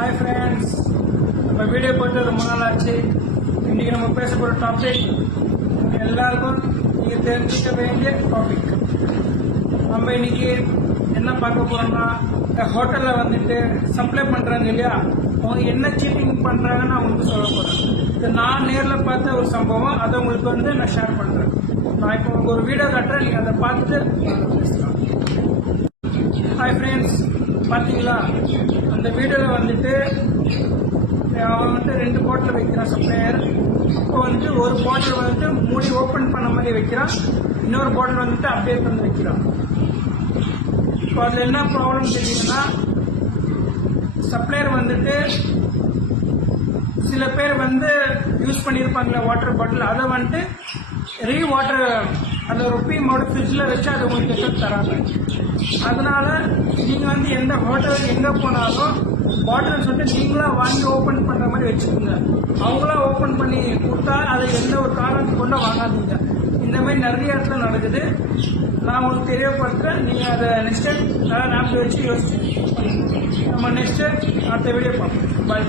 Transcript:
Hi friends, நம்ம video போட்டு ரொம்ப நாள் ஆச்சு. இன்றைக்கி நம்ம பேச போகிற டாபிக் எல்லாருக்கும் நீங்கள் தெரிஞ்சுக்க வேண்டிய டாபிக். நம்ம இன்னைக்கு என்ன பார்க்க போகிறோம்னா, ஹோட்டலில் வந்துட்டு சப்ளை பண்ணுறாங்க இல்லையா, அவங்க என்ன சீட்டிங் பண்ணுறாங்கன்னு நான் உங்களுக்கு சொல்ல போகிறேன். இது நான் நேரில் பார்த்த ஒரு சம்பவம், அதை உங்களுக்கு நான் ஷேர் பண்ணுறேன். நான் இப்போ உங்களுக்கு ஒரு வீடியோ காட்டுறேன், நீங்கள் அதை பார்த்துட்டு பேசலாம். ஹாய் ஃப்ரெண்ட்ஸ், பார்த்தீங்களா அந்த வீடியோவில் அவன் 2 பாட்டில் வைக்கிறான் சப்ளையர். இப்போ ஒரு பாட்டில் மூடி ஓப்பன் பண்ண மாதிரி வைக்கிறான், இன்னொரு பாட்டில் அப்படியே பண்ணி வைக்கிறான். இப்போ அதில் என்ன ப்ராப்ளம் தெரியுதுன்னா, சப்ளையர் சில பேர் யூஸ் பண்ணியிருப்பாங்களே வாட்டர் பாட்டில், அதை வாட்டர் அந்த ரொப்பியும் ஃப்ரிட்ஜில் வச்சு அதை உங்களுக்கு எஃபெக்ட் தராங்க. அதனால நீங்கள் எந்த ஹோட்டலுக்கு எங்கே போனாலும் பாட்டில் நீங்களாக வாங்கி ஓப்பன் பண்ணுற மாதிரி வச்சுக்கோங்க. அவங்களா ஓப்பன் பண்ணி கொடுத்தா அதை எந்த ஒரு காரணத்துக்கு கொண்டு வாங்காதீங்க. இந்த மாதிரி நிறைய இடத்துல நடக்குது. நான் உங்களுக்கு தெரியப்படுத்துகிறேன். நீங்கள் அதை நெக்ஸ்ட் டைம் நல்லா ஞாபகம் வச்சு யோசிச்சு நம்ம நெக்ஸ்ட் அடுத்த வீடியோ பார்ப்போம். பாய்.